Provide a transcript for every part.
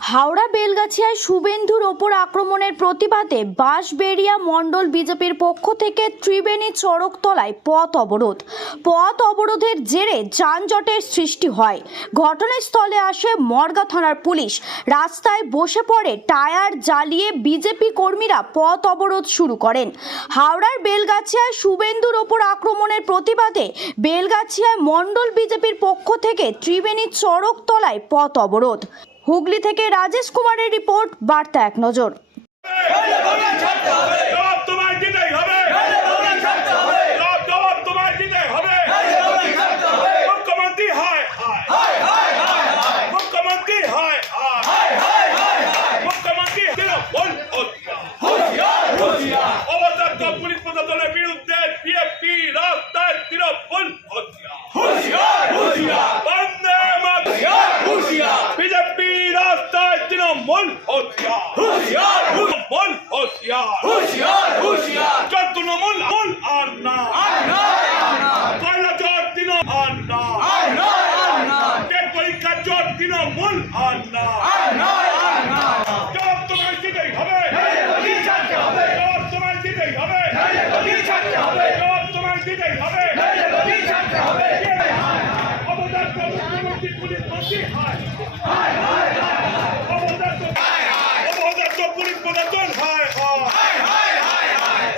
হাওড়া, বেলগাছিয়ায় শুভেন্দুর ওপর আক্রমণের প্রতিবাদে বাঁশবেড়িয়া মণ্ডল বিজেপির পক্ষ থেকে ত্রিবেণী চড়কতলায় পথ অবরোধ। পথ অবরোধের জেরে যানজটের সৃষ্টি হয়। ঘটনাস্থলে আসে মর্গা থানার পুলিশ। রাস্তায় বসে পড়ে টায়ার জ্বালিয়ে বিজেপি কর্মীরা পথ অবরোধ শুরু করেন। হাওড়ার বেলগাছিয়ায় শুভেন্দুর ওপর আক্রমণের প্রতিবাদে বেলগাছিয়ায় মণ্ডল বিজেপির পক্ষ থেকে ত্রিবেণী চড়কতলায় পথ অবরোধ। হুগলি থেকে রাজেশ কুমারের রিপোর্ট বার্তা এক নজর। রাস্তায় তৃণমূল তৃণমূল হুঁশিয়ার। জয় তৃণমূল মূল আর না। কয়লা জট দিন আর না। টেট পরীক্ষার জট তৃণমূল আর না। জবাব তোমায় দিতেই হবে। জবাব তোমায় দিতেই হবে। জবাব তোমায় দিতেই হবে। অবদার্থ মুখ্যমন্ত্রী পুলিশ মন্ত্রী হয়। প্রশাসন হয় হয়।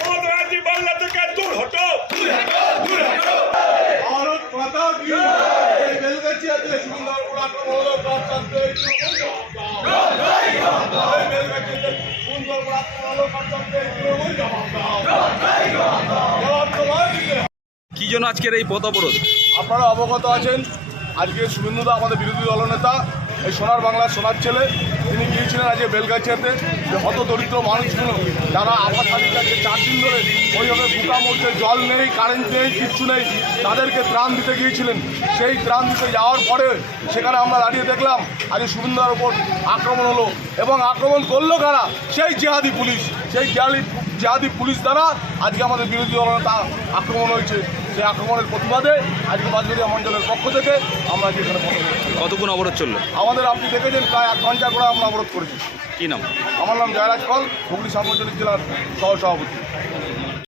অবদার্থী বাংলা থেকে দূর হটো। ভারত মাতা হলো তার হলো তার। কি জন্য আজকের এই পথ অবরোধ? আপনারা অবগত আছেন আজকে শুভেন্দুদা আমাদের বিরোধী দলনেতা এই সোনার বাংলার সোনার ছেলে, তিনি গিয়েছিলেন আজকে বেলগাছিয়াতে। যে হত দরিদ্র মানুষগুলো যারা আবাস তালিকাতে চার দিন ধরে ওইভাবে বুকা মধ্যে জল নেই কারেন্ট নেই, কিচ্ছু নেই, তাদেরকে ত্রাণ দিতে গিয়েছিলেন। সেই ত্রাণ দিতে যাওয়ার পরে সেখানে আমরা দাঁড়িয়ে দেখলাম আজকে শুভেন্দুদার ওপর আক্রমণ হলো। এবং আক্রমণ করল কারা? সেই জেহাদি পুলিশ। সেই জেহাদি জেহাদি পুলিশ দ্বারা আজকে আমাদের বিরোধী দলনেতা আক্রমণ হয়েছে। সেই আক্রমণের প্রতিবাদে আজকে বাজবেরিয়া মণ্ডলের পক্ষ থেকে আমরা আজকে এখানে। কতক্ষণ অবরোধ চলল? আমাদের আপনি দেখেছেন প্রায় এক ঘণ্টা করে আমরা অবরোধ করেছি। কী নাম? আমার নাম জয়রাজ পাল হুগলি সার্বজনিক জেলার সহ সভাপতি